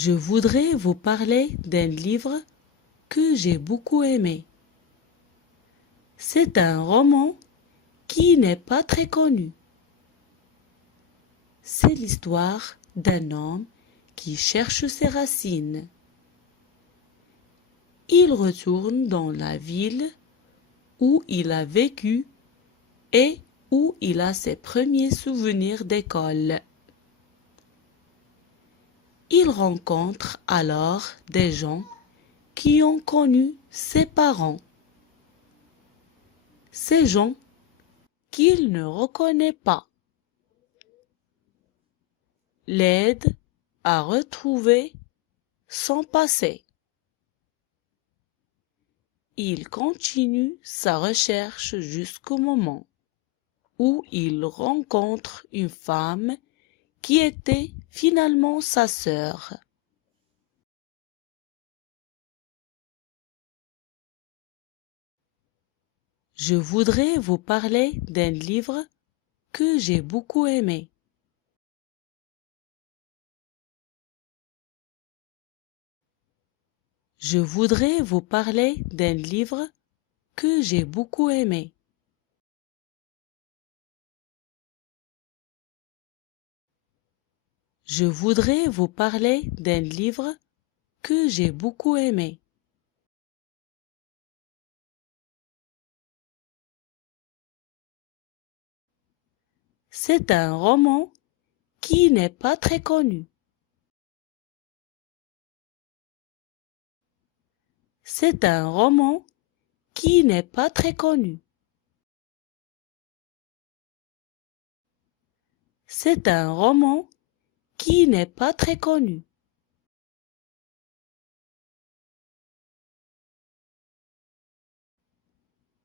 Je voudrais vous parler d'un livre que j'ai beaucoup aimé. C'est un roman qui n'est pas très connu. C'est l'histoire d'un homme qui cherche ses racines. Il retourne dans la ville où il a vécu et où il a ses premiers souvenirs d'école. Il rencontre alors des gens qui ont connu ses parents. Ces gens qu'il ne reconnaît pas l'aident à retrouver son passé. Il continue sa recherche jusqu'au moment où il rencontre une femme qui était finalement sa sœur. Je voudrais vous parler d'un livre que j'ai beaucoup aimé. Je voudrais vous parler d'un livre que j'ai beaucoup aimé. Je voudrais vous parler d'un livre que j'ai beaucoup aimé. C'est un roman qui n'est pas très connu. C'est un roman qui n'est pas très connu. C'est un roman qui n'est pas très connu.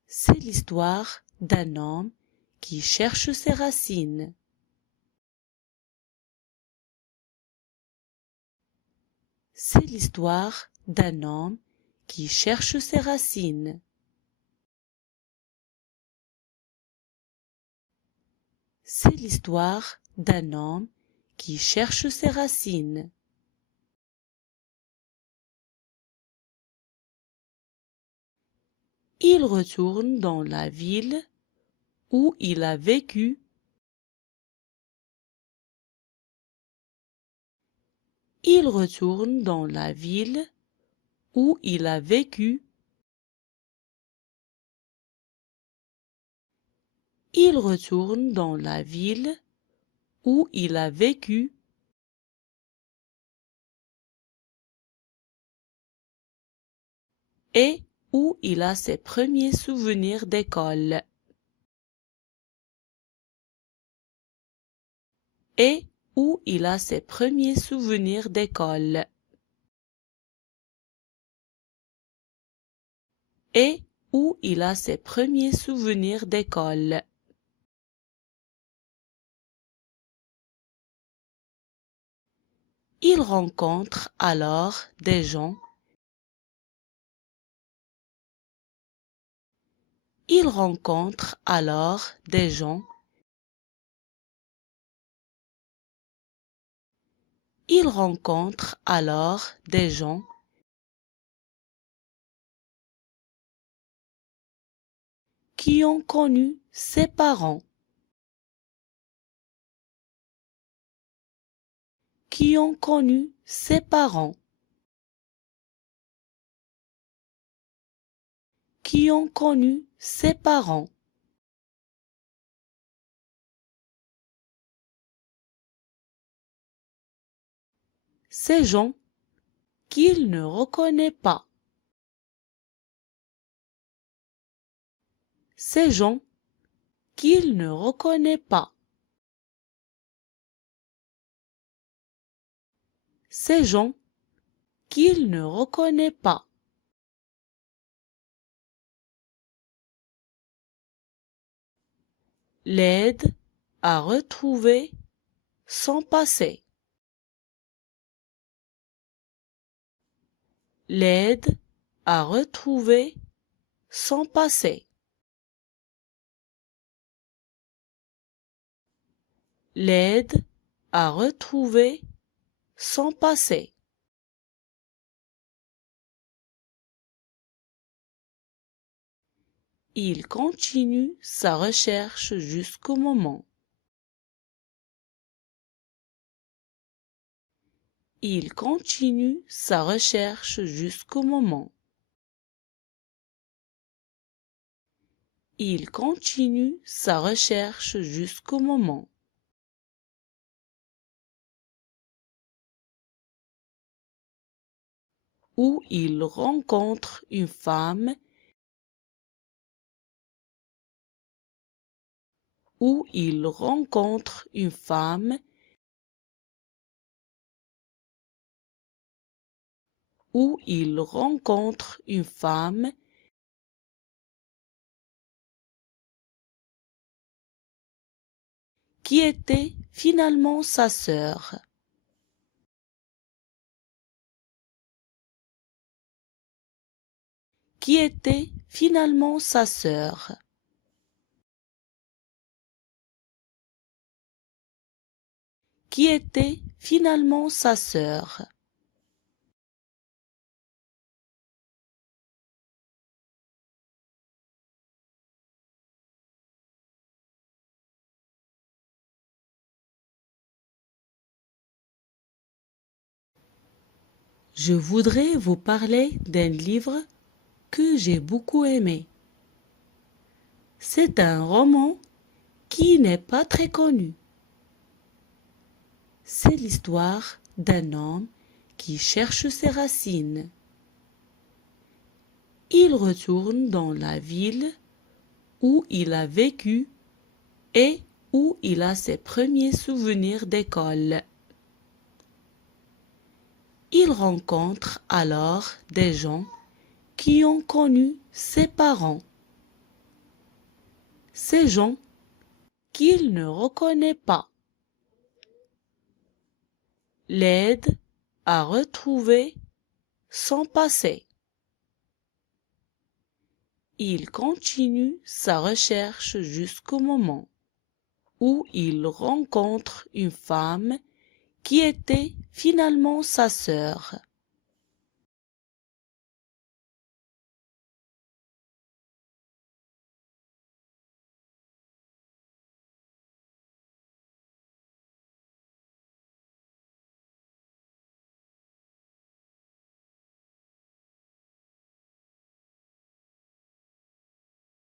C'est l'histoire d'un homme qui cherche ses racines. C'est l'histoire d'un homme qui cherche ses racines. C'est l'histoire d'un homme qui cherche ses racines. Il retourne dans la ville où il a vécu. Il retourne dans la ville où il a vécu. Il retourne dans la ville où il a vécu. Et où il a ses premiers souvenirs d'école. Et où il a ses premiers souvenirs d'école. Et où il a ses premiers souvenirs d'école. Il rencontre alors des gens. Il rencontre alors des gens. Il rencontre alors des gens qui ont connu ses parents. Qui ont connu ses parents. Qui ont connu ses parents. Ces gens qu'il ne reconnaît pas. Ces gens qu'il ne reconnaît pas. Ces gens qu'il ne reconnaît pas. L'aide à retrouver son passé. L'aide à retrouver son passé. L'aide à retrouver son passé. Il continue sa recherche jusqu'au moment. Il continue sa recherche jusqu'au moment. Il continue sa recherche jusqu'au moment où il rencontre une femme, où il rencontre une femme, où il rencontre une femme qui était finalement sa sœur. Qui était finalement sa sœur. Qui était finalement sa sœur. Je voudrais vous parler d'un livre que j'ai beaucoup aimé. C'est un roman qui n'est pas très connu. C'est l'histoire d'un homme qui cherche ses racines. Il retourne dans la ville où il a vécu et où il a ses premiers souvenirs d'école. Il rencontre alors des gens qui ont connu ses parents. Ces gens qu'il ne reconnaît pas l'aident à retrouver son passé. Il continue sa recherche jusqu'au moment où il rencontre une femme qui était finalement sa sœur.